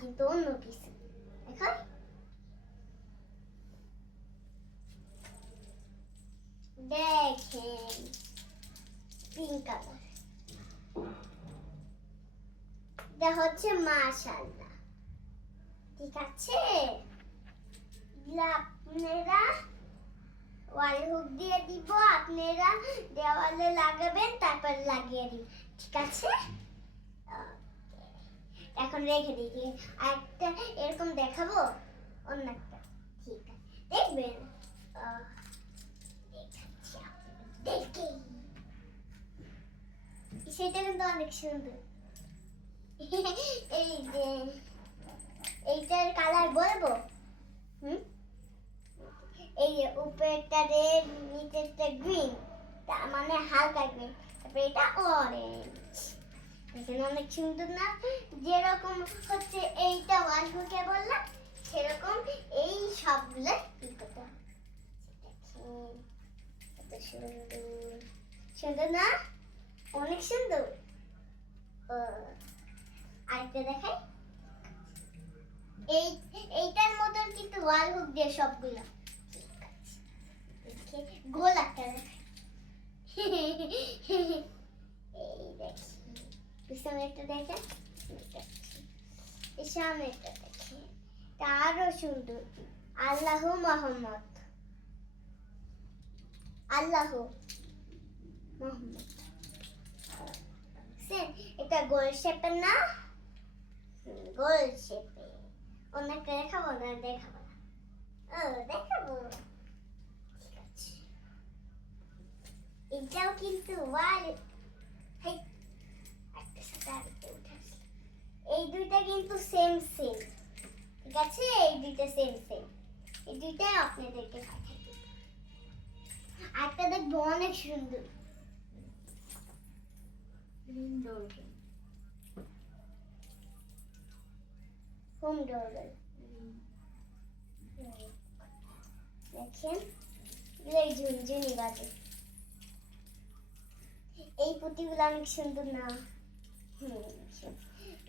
কিন্তু অন্য কিছু। এখন দেখেন পিঙ্ক কালার, এটা হচ্ছে মাশাআল্লাহ। ঠিক আছে, আপনারা ওয়াল হুক দিয়ে দিব, আপনারা দেওয়ালে লাগাবেন, তারপর লাগিয়ে দিন। ঠিক আছে, এখন রেখে দিই। একটা এরকম দেখাবো, অন্য একটা। ঠিক আছে, দেখবেন। দেখাচ্ছি, দেখি। সেটা কিন্তু অনেক সুন্দর। এই যে এইটার কালার বলবো। এই যে উপরেরটা রেড, নিচেরটা গ্রিন, তার মানে হালকা গ্রিন, তারপরে এটা অরেঞ্জ। এখানে অনেক সুন্দর না? যেরকম হচ্ছে এইটা ওয়াল হুকে বললাম, সেরকম এই সবগুলো কি করতে হবে। কত সুন্দর, সুন্দর না? অনেক সুন্দর। আরেকটা দেখাই, এইটার মতন কিন্তু ওয়াল হুক দিয়ে সবগুলো। ঠিক আছে, গোল একটা দেখাই। এই দেখি, পিছনে একটা দেখেন, এই সামনে একটা দেখি, আরো সুন্দর। আল্লাহ মোহাম্মদ, আল্লাহ মোহাম্মদ। এটা গোল শেপের না? গোল শেপে। অনেকটা দেখাবো না? দেখাবো না, দেখাবো। ঠিক আছে, এটাও কিন্তু ওয়াল। এই দুইটা কিন্তু সেম সেম। ঠিক আছে, এই দুইটা সেম সেম। এই দুইটা আপনাদেরকে পাঠাই দেব। আরেকটা দেখবো অনেক সুন্দর, হোম ডোরবেল। দেখেন, এই ঝুনঝুনি বাজে। এই পুঁতিগুলো অনেক সুন্দর না?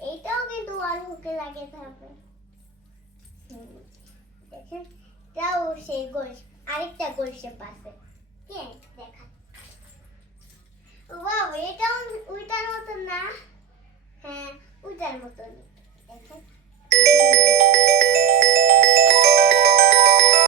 এইটাও কিন্তু ওয়াল হুকে লাগিয়ে হবে। দেখেন, এটাও সেই গোল, আরেকটা গোল শেপ আছে। হ্যাঁ, দেখা। ওয়াও, এটাও ওইটার মতন না? হ্যাঁ, ওইটার মতন। দেখেন,